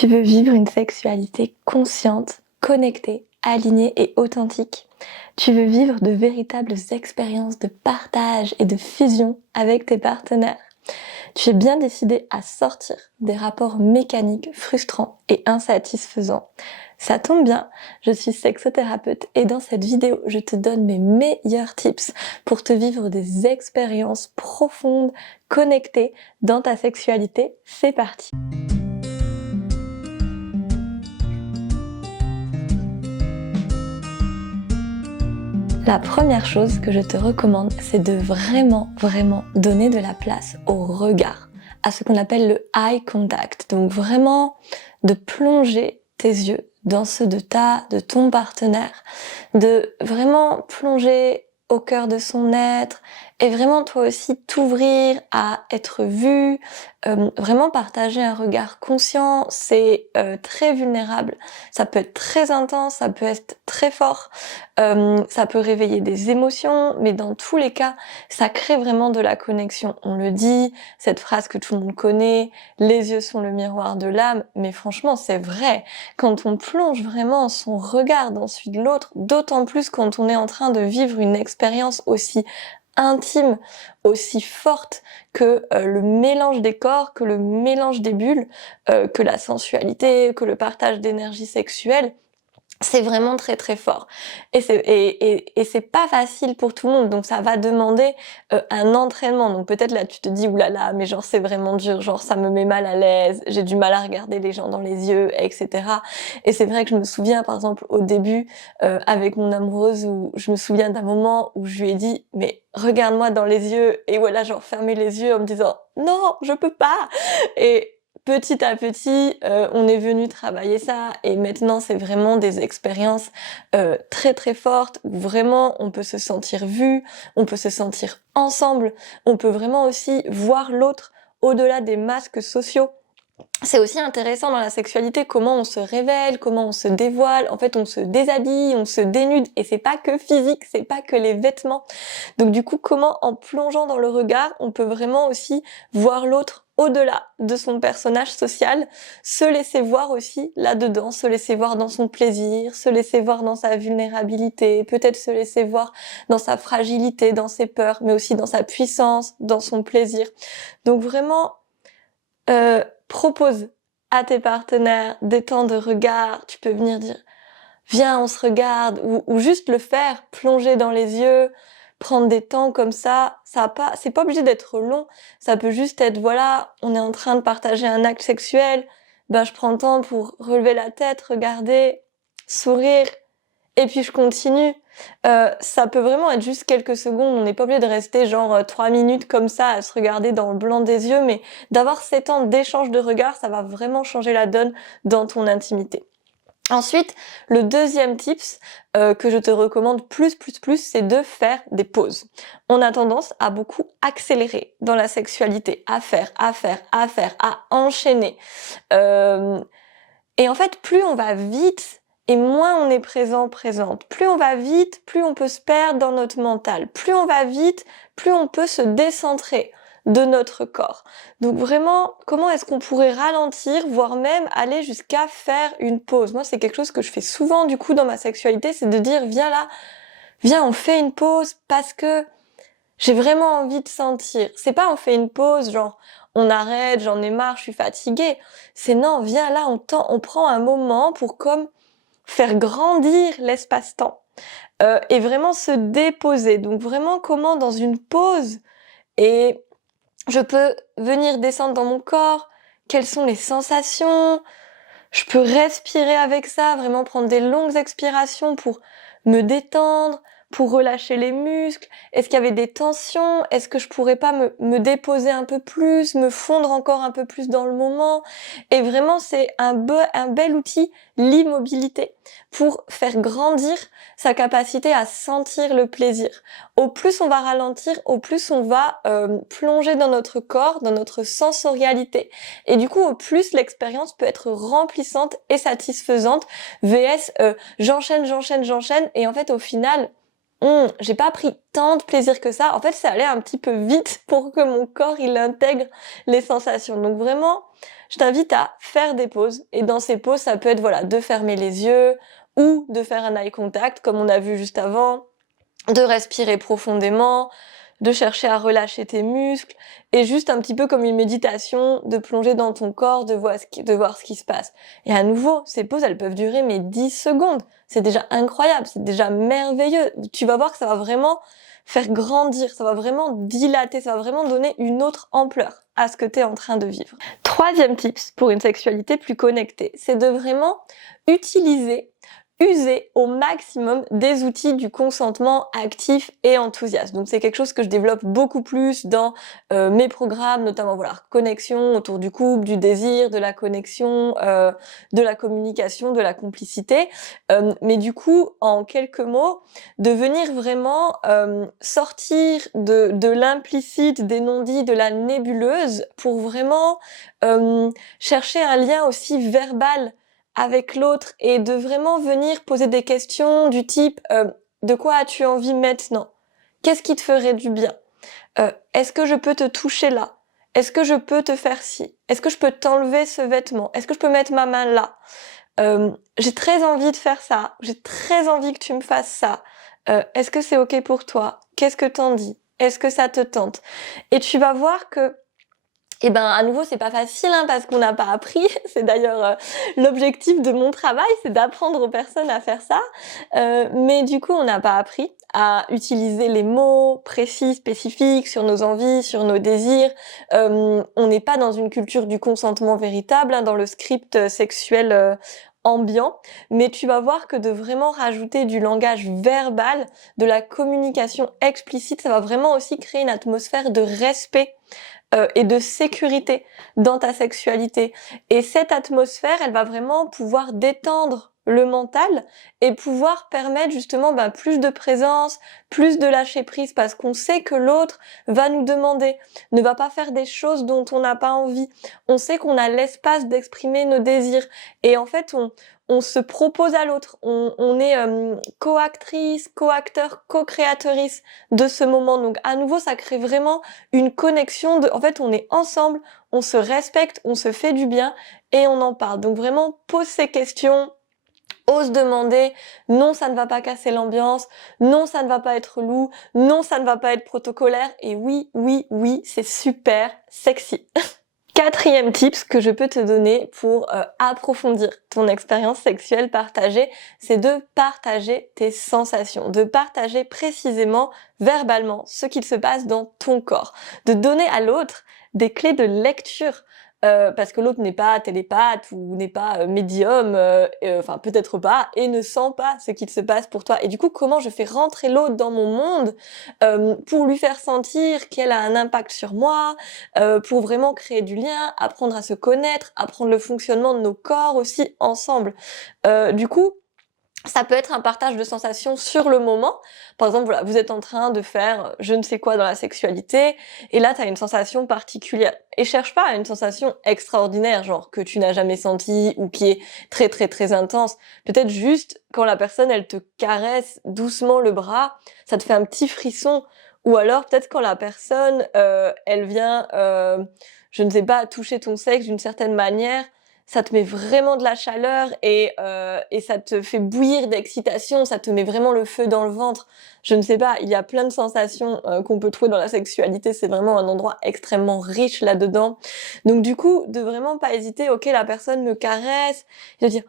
Tu veux vivre une sexualité consciente, connectée, alignée et authentique. Tu veux vivre de véritables expériences de partage et de fusion avec tes partenaires. Tu es bien décidé à sortir des rapports mécaniques, frustrants et insatisfaisants. Ça tombe bien, je suis sexothérapeute et dans cette vidéo, je te donne mes meilleurs tips pour te vivre des expériences profondes, connectées dans ta sexualité. C'est parti! La première chose que je te recommande, c'est de vraiment donner de la place au regard, à ce qu'on appelle le eye contact. Donc vraiment de plonger tes yeux dans ceux de ton partenaire, de vraiment plonger au cœur de son être et vraiment toi aussi t'ouvrir à être vu, vraiment partager un regard conscient, c'est très vulnérable, ça peut être très intense, ça peut être très fort, ça peut réveiller des émotions, mais dans tous les cas, ça crée vraiment de la connexion. On le dit, cette phrase que tout le monde connaît, les yeux sont le miroir de l'âme, mais franchement c'est vrai, quand on plonge vraiment son regard dans celui de l'autre, d'autant plus quand on est en train de vivre une expérience aussi intime, aussi forte que le mélange des corps, que le mélange des bulles, que la sensualité, que le partage d'énergie sexuelle, c'est vraiment très fort et c'est pas facile pour tout le monde, donc ça va demander un entraînement. Donc peut-être là tu te dis oulala, mais genre c'est vraiment dur, genre ça me met mal à l'aise, j'ai du mal à regarder les gens dans les yeux, etc. Et c'est vrai que je me souviens par exemple au début avec mon amoureuse, où je me souviens d'un moment où je lui ai dit mais regarde-moi dans les yeux, et voilà, genre fermer les yeux en me disant non je peux pas. Et petit à petit, on est venu travailler ça, et maintenant c'est vraiment des expériences très fortes où vraiment on peut se sentir vu, on peut se sentir ensemble, on peut vraiment aussi voir l'autre au-delà des masques sociaux. C'est aussi intéressant dans la sexualité comment on se révèle, comment on se dévoile. En fait, on se déshabille, on se dénude, et c'est pas que physique, c'est pas que les vêtements. Donc du coup, comment en plongeant dans le regard, on peut vraiment aussi voir l'autre au-delà de son personnage social, se laisser voir aussi là-dedans, se laisser voir dans son plaisir, se laisser voir dans sa vulnérabilité, peut-être se laisser voir dans sa fragilité, dans ses peurs, mais aussi dans sa puissance, dans son plaisir. Donc vraiment, propose à tes partenaires des temps de regard. Tu peux venir dire viens on se regarde, ou juste le faire, plonger dans les yeux, prendre des temps comme ça c'est pas obligé d'être long, ça peut juste être voilà, on est en train de partager un acte sexuel, ben je prends le temps pour relever la tête, regarder, sourire, et puis je continue. Ça peut vraiment être juste quelques secondes, on n'est pas obligé de rester genre 3 minutes comme ça à se regarder dans le blanc des yeux, mais d'avoir ces temps d'échange de regards, ça va vraiment changer la donne dans ton intimité. Ensuite, le deuxième tips que je te recommande plus, c'est de faire des pauses. On a tendance à beaucoup accélérer dans la sexualité, à faire, à enchaîner. Et en fait, plus on va vite et moins on est présente. Plus on va vite, plus on peut se perdre dans notre mental. Plus on va vite, plus on peut se décentrer de notre corps. Donc vraiment, comment est-ce qu'on pourrait ralentir, voire même aller jusqu'à faire une pause? Moi, c'est quelque chose que je fais souvent du coup dans ma sexualité, c'est de dire viens là, viens on fait une pause, parce que j'ai vraiment envie de sentir. C'est pas on fait une pause, genre on arrête, j'en ai marre, je suis fatiguée. C'est non, viens là, on prend un moment pour comme faire grandir l'espace-temps et vraiment se déposer. Donc vraiment comment dans une pause, et je peux venir descendre dans mon corps, quelles sont les sensations, je peux respirer avec ça, vraiment prendre des longues expirations pour me détendre, pour relâcher les muscles. Est-ce qu'il y avait des tensions? Est-ce que je pourrais pas me déposer un peu plus, me fondre encore un peu plus dans le moment? Et vraiment, c'est un bel outil, l'immobilité, pour faire grandir sa capacité à sentir le plaisir. Au plus on va ralentir, au plus on va plonger dans notre corps, dans notre sensorialité. Et du coup, au plus l'expérience peut être remplissante et satisfaisante, vs j'enchaîne, et en fait au final, j'ai pas pris tant de plaisir que ça. En fait, ça allait un petit peu vite pour que mon corps, il intègre les sensations. Donc vraiment, je t'invite à faire des pauses. Et dans ces pauses, ça peut être, voilà, de fermer les yeux ou de faire un eye contact, comme on a vu juste avant, de respirer profondément, de chercher à relâcher tes muscles, et juste un petit peu comme une méditation, de plonger dans ton corps, de voir ce qui se passe. Et à nouveau, ces pauses, elles peuvent durer mais 10 secondes. C'est déjà incroyable, c'est déjà merveilleux. Tu vas voir que ça va vraiment faire grandir, ça va vraiment dilater, ça va vraiment donner une autre ampleur à ce que tu es en train de vivre. Troisième tips pour une sexualité plus connectée, c'est de vraiment user au maximum des outils du consentement actif et enthousiaste. Donc c'est quelque chose que je développe beaucoup plus dans mes programmes, notamment voilà, connexion autour du couple, du désir, de la connexion, de la communication, de la complicité. Mais du coup, en quelques mots, de venir vraiment sortir de l'implicite, des non-dits, de la nébuleuse, pour vraiment chercher un lien aussi verbal avec l'autre, et de vraiment venir poser des questions du type de quoi as-tu envie maintenant? Qu'est-ce qui te ferait du bien? Est-ce que je peux te toucher là? Est-ce que je peux te faire ci? Est-ce que je peux t'enlever ce vêtement? Est-ce que je peux mettre ma main là? J'ai très envie de faire ça. J'ai très envie que tu me fasses ça. Est-ce que c'est ok pour toi? Qu'est-ce que t'en dis? Est-ce que ça te tente? Et tu vas voir que à nouveau, c'est pas facile, hein, parce qu'on n'a pas appris. C'est d'ailleurs l'objectif de mon travail, c'est d'apprendre aux personnes à faire ça. Mais du coup, on n'a pas appris à utiliser les mots précis, spécifiques sur nos envies, sur nos désirs. On n'est pas dans une culture du consentement véritable, hein, dans le script sexuel ambiant. Mais tu vas voir que de vraiment rajouter du langage verbal, de la communication explicite, ça va vraiment aussi créer une atmosphère de respect et de sécurité dans ta sexualité. Et cette atmosphère, elle va vraiment pouvoir détendre le mental et pouvoir permettre justement plus de présence, plus de lâcher prise, parce qu'on sait que l'autre va nous demander, ne va pas faire des choses dont on n'a pas envie. On sait qu'on a l'espace d'exprimer nos désirs, et en fait on se propose à l'autre, on est co-actrice, co-acteur, co-créatrice de ce moment. Donc à nouveau, ça crée vraiment une connexion en fait, on est ensemble, on se respecte, on se fait du bien et on en parle. Donc vraiment, pose ces questions, ose demander. Non, ça ne va pas casser l'ambiance. Non, ça ne va pas être lourd. Non, ça ne va pas être protocolaire. Et oui, oui, oui, c'est super sexy. Quatrième tips que je peux te donner pour approfondir ton expérience sexuelle partagée, c'est de partager tes sensations, de partager précisément, verbalement, ce qu'il se passe dans ton corps, de donner à l'autre des clés de lecture. Parce que l'autre n'est pas télépathe ou n'est pas médium, enfin peut-être pas, et ne sent pas ce qu'il se passe pour toi. Et du coup, comment je fais rentrer l'autre dans mon monde pour lui faire sentir qu'elle a un impact sur moi, pour vraiment créer du lien, apprendre à se connaître, apprendre le fonctionnement de nos corps aussi ensemble. Du coup, ça peut être un partage de sensations sur le moment. Par exemple, voilà, vous êtes en train de faire je ne sais quoi dans la sexualité, et là, tu as une sensation particulière. Et cherche pas à une sensation extraordinaire, genre que tu n'as jamais sentie ou qui est très très très intense. Peut-être juste quand la personne, elle te caresse doucement le bras, ça te fait un petit frisson. Ou alors peut-être quand la personne, elle vient, je ne sais pas, toucher ton sexe d'une certaine manière, ça te met vraiment de la chaleur et ça te fait bouillir d'excitation, ça te met vraiment le feu dans le ventre. Je ne sais pas, il y a plein de sensations qu'on peut trouver dans la sexualité, c'est vraiment un endroit extrêmement riche là-dedans. Donc du coup, de vraiment pas hésiter, ok, la personne me caresse, et de dire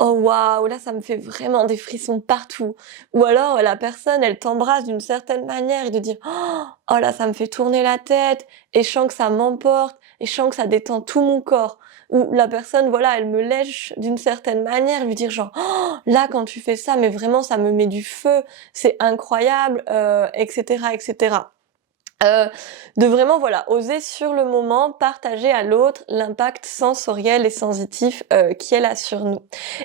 oh waouh, là ça me fait vraiment des frissons partout. Ou alors la personne, elle t'embrasse d'une certaine manière et de dire oh là ça me fait tourner la tête, et je sens que ça m'emporte, et je sens que ça détend tout mon corps. Ou la personne, voilà, elle me lèche d'une certaine manière, lui dire genre là quand tu fais ça, mais vraiment ça me met du feu, c'est incroyable, etc., etc. de vraiment voilà oser sur le moment partager à l'autre l'impact sensoriel et sensitif qui est là sur nous.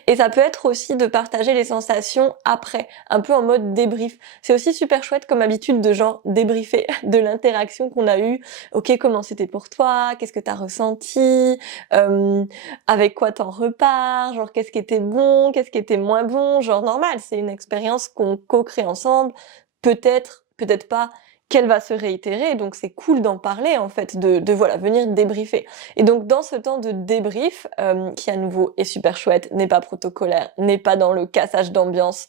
Et ça peut être aussi de partager les sensations après, un peu en mode débrief. C'est aussi super chouette comme habitude de genre débriefer de l'interaction qu'on a eue. Ok, comment c'était pour toi? Qu'est-ce que t'as ressenti? Avec quoi t'en repars? Genre qu'est-ce qui était bon? Qu'est-ce qui était moins bon? Genre normal, c'est une expérience qu'on co-crée ensemble. Peut-être, peut-être pas, qu'elle va se réitérer, donc c'est cool d'en parler en fait, de voilà venir débriefer. Et donc dans ce temps de débrief, qui à nouveau est super chouette, n'est pas protocolaire, n'est pas dans le cassage d'ambiance,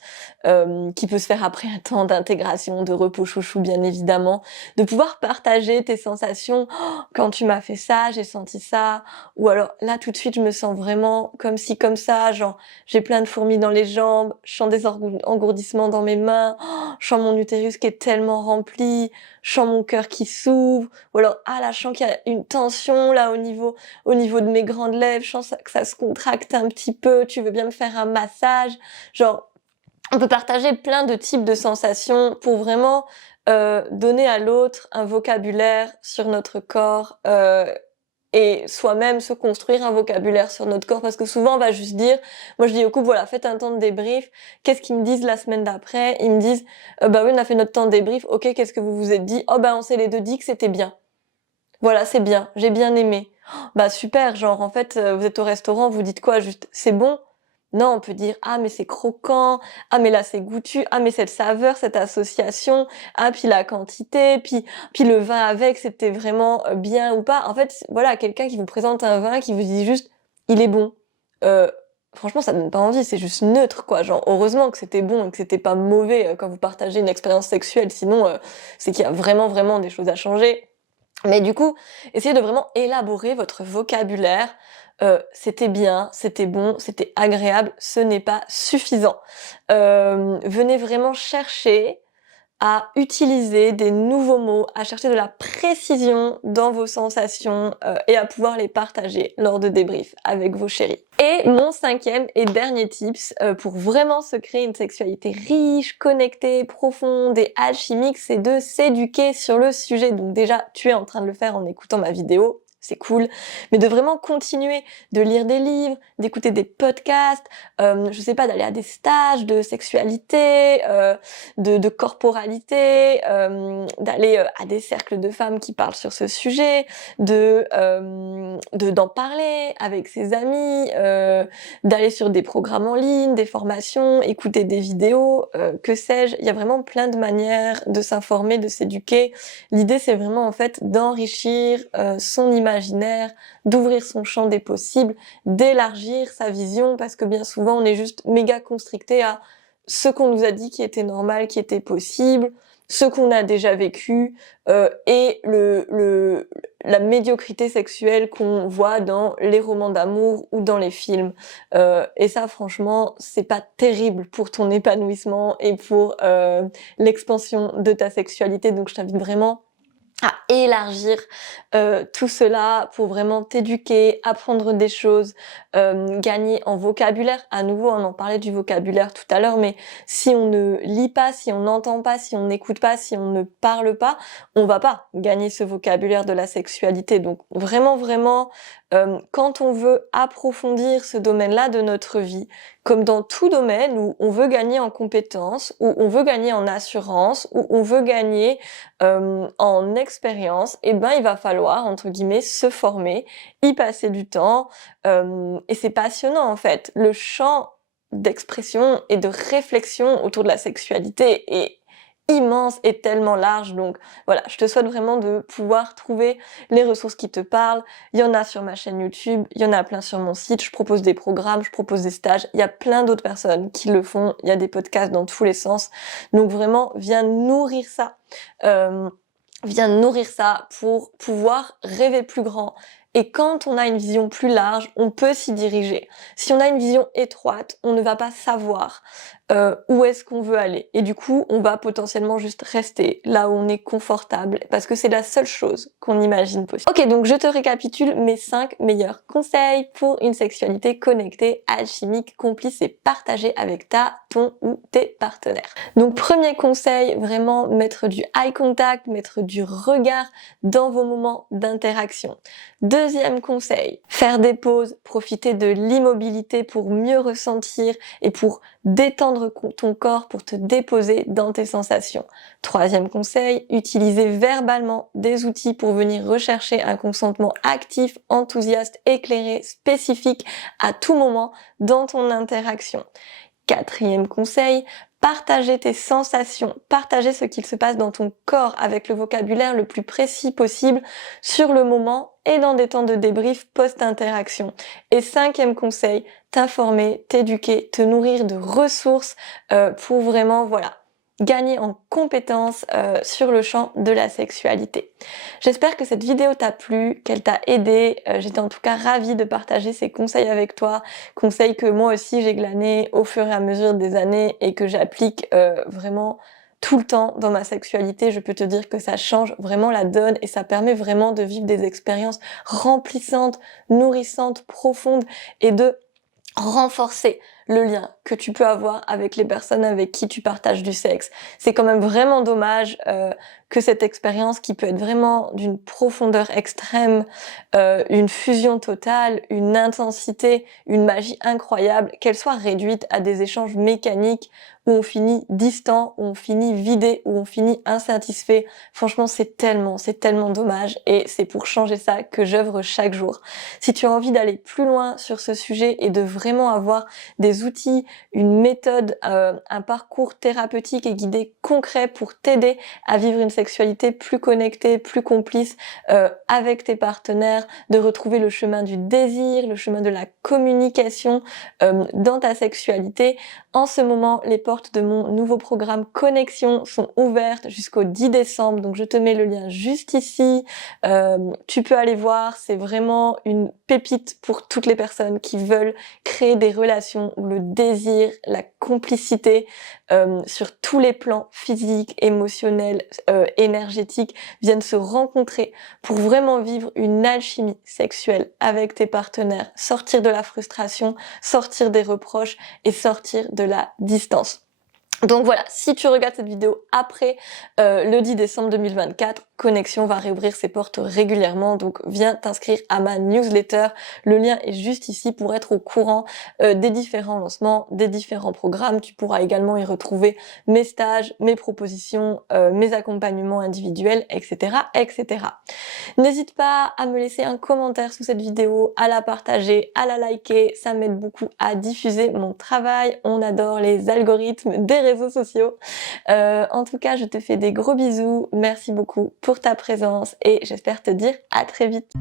qui peut se faire après un temps d'intégration, de repos chouchou bien évidemment, de pouvoir partager tes sensations. Oh, quand tu m'as fait ça, j'ai senti ça, ou alors là tout de suite je me sens vraiment comme ci comme ça, genre j'ai plein de fourmis dans les jambes, je sens des engourdissements dans mes mains, oh, je sens mon utérus qui est tellement rempli, je sens mon cœur qui s'ouvre, ou alors ah là je sens qu'il y a une tension là au niveau de mes grandes lèvres, je sens que ça se contracte un petit peu, tu veux bien me faire un massage, genre on peut partager plein de types de sensations pour vraiment donner à l'autre un vocabulaire sur notre corps et soi-même se construire un vocabulaire sur notre corps, parce que souvent on va juste dire, moi je dis au couple voilà, faites un temps de débrief, qu'est-ce qu'ils me disent la semaine d'après? Ils me disent bah oui on a fait notre temps de débrief, ok, qu'est-ce que vous vous êtes dit? Oh bah on s'est les deux dit que c'était bien, voilà c'est bien, j'ai bien aimé. Oh, bah super, genre en fait vous êtes au restaurant, vous dites quoi? Juste c'est bon? Non, on peut dire ah mais c'est croquant, ah mais là c'est goûtu, ah mais cette saveur, cette association, ah puis la quantité, puis le vin avec c'était vraiment bien ou pas. En fait, voilà, quelqu'un qui vous présente un vin qui vous dit juste il est bon. Euh, Franchement, ça donne pas envie, c'est juste neutre quoi. Genre heureusement que c'était bon et que c'était pas mauvais quand vous partagez une expérience sexuelle, sinon c'est qu'il y a vraiment vraiment des choses à changer. Mais du coup, essayez de vraiment élaborer votre vocabulaire. C'était bien, c'était bon, c'était agréable, ce n'est pas suffisant. Venez vraiment chercher à utiliser des nouveaux mots, à chercher de la précision dans vos sensations et à pouvoir les partager lors de débriefs avec vos chéris. Et mon cinquième et dernier tips pour vraiment se créer une sexualité riche, connectée, profonde et alchimique, c'est de s'éduquer sur le sujet. Donc déjà, tu es en train de le faire en écoutant ma vidéo. C'est cool, mais de vraiment continuer de lire des livres, d'écouter des podcasts, je sais pas, d'aller à des stages de sexualité, de corporalité, d'aller à des cercles de femmes qui parlent sur ce sujet, d'en parler avec ses amis, d'aller sur des programmes en ligne, des formations, écouter des vidéos, que sais-je. Il y a vraiment plein de manières de s'informer, de s'éduquer. L'idée, c'est vraiment en fait d'enrichir son imaginaire, d'ouvrir son champ des possibles, d'élargir sa vision, parce que bien souvent, on est juste méga constricté à ce qu'on nous a dit qui était normal, qui était possible, ce qu'on a déjà vécu, et la médiocrité sexuelle qu'on voit dans les romans d'amour ou dans les films. Et ça, franchement, c'est pas terrible pour ton épanouissement et pour l'expansion de ta sexualité. Donc, je t'invite vraiment à élargir tout cela pour vraiment t'éduquer, apprendre des choses, gagner en vocabulaire. À nouveau, on en parlait du vocabulaire tout à l'heure, mais si on ne lit pas, si on n'entend pas, si on n'écoute pas, si on ne parle pas, on va pas gagner ce vocabulaire de la sexualité. Donc vraiment, vraiment, quand on veut approfondir ce domaine-là de notre vie, comme dans tout domaine où on veut gagner en compétences, où on veut gagner en assurance, où on veut gagner en expérience, et ben il va falloir entre guillemets se former, y passer du temps, et c'est passionnant en fait. Le champ d'expression et de réflexion autour de la sexualité est immense et tellement large, donc voilà, je te souhaite vraiment de pouvoir trouver les ressources qui te parlent. Il y en a sur ma chaîne YouTube, il y en a plein sur mon site, je propose des programmes, je propose des stages, il y a plein d'autres personnes qui le font, il y a des podcasts dans tous les sens, donc vraiment viens nourrir ça. Viens nourrir ça pour pouvoir rêver plus grand. Et quand on a une vision plus large, on peut s'y diriger. Si on a une vision étroite, on ne va pas savoir où est-ce qu'on veut aller. Et du coup, on va potentiellement juste rester là où on est confortable, parce que c'est la seule chose qu'on imagine possible. Ok, donc je te récapitule mes 5 meilleurs conseils pour une sexualité connectée, alchimique, complice et partagée avec ton ou tes partenaires. Donc premier conseil, vraiment mettre du eye contact, mettre du regard dans vos moments d'interaction. Deuxième conseil, faire des pauses, profiter de l'immobilité pour mieux ressentir et pour détendre ton corps, pour te déposer dans tes sensations. Troisième conseil, utiliser verbalement des outils pour venir rechercher un consentement actif, enthousiaste, éclairé, spécifique à tout moment dans ton interaction. Quatrième conseil, partager tes sensations, partager ce qu'il se passe dans ton corps avec le vocabulaire le plus précis possible sur le moment et dans des temps de débrief post-interaction. Et cinquième conseil, t'informer, t'éduquer, te nourrir de ressources pour vraiment, voilà, gagner en compétences sur le champ de la sexualité. J'espère que cette vidéo t'a plu, qu'elle t'a aidé. J'étais en tout cas ravie de partager ces conseils avec toi, conseils que moi aussi j'ai glanés au fur et à mesure des années et que j'applique vraiment tout le temps dans ma sexualité. Je peux te dire que ça change vraiment la donne et ça permet vraiment de vivre des expériences remplissantes, nourrissantes, profondes et de renforcer le lien que tu peux avoir avec les personnes avec qui tu partages du sexe. C'est quand même vraiment dommage que cette expérience qui peut être vraiment d'une profondeur extrême, une fusion totale, une intensité, une magie incroyable, qu'elle soit réduite à des échanges mécaniques où on finit distant, où on finit vidé, où on finit insatisfait. Franchement, c'est tellement dommage et c'est pour changer ça que j'œuvre chaque jour. Si tu as envie d'aller plus loin sur ce sujet et de vraiment avoir des outils, une méthode, un parcours thérapeutique et guidé concret pour t'aider à vivre une sexualité plus connectée, plus complice avec tes partenaires, de retrouver le chemin du désir, le chemin de la communication dans ta sexualité. En ce moment, les portes de mon nouveau programme Connexion sont ouvertes jusqu'au 10 décembre, donc je te mets le lien juste ici. Tu peux aller voir, c'est vraiment une pépite pour toutes les personnes qui veulent créer des relations où le désir, la complicité sur tous les plans physiques, émotionnels, énergétiques viennent se rencontrer pour vraiment vivre une alchimie sexuelle avec tes partenaires, sortir de la frustration, sortir des reproches et sortir de la distance. Donc voilà, si tu regardes cette vidéo après le 10 décembre 2024, Connexion va réouvrir ses portes régulièrement, donc viens t'inscrire à ma newsletter. Le lien est juste ici pour être au courant des différents lancements, des différents programmes. Tu pourras également y retrouver mes stages, mes propositions, mes accompagnements individuels, etc., etc. N'hésite pas à me laisser un commentaire sous cette vidéo, à la partager, à la liker, ça m'aide beaucoup à diffuser mon travail. On adore les algorithmes des réseaux sociaux. En tout cas, je te fais des gros bisous. Merci beaucoup pour ta présence et j'espère te dire à très vite.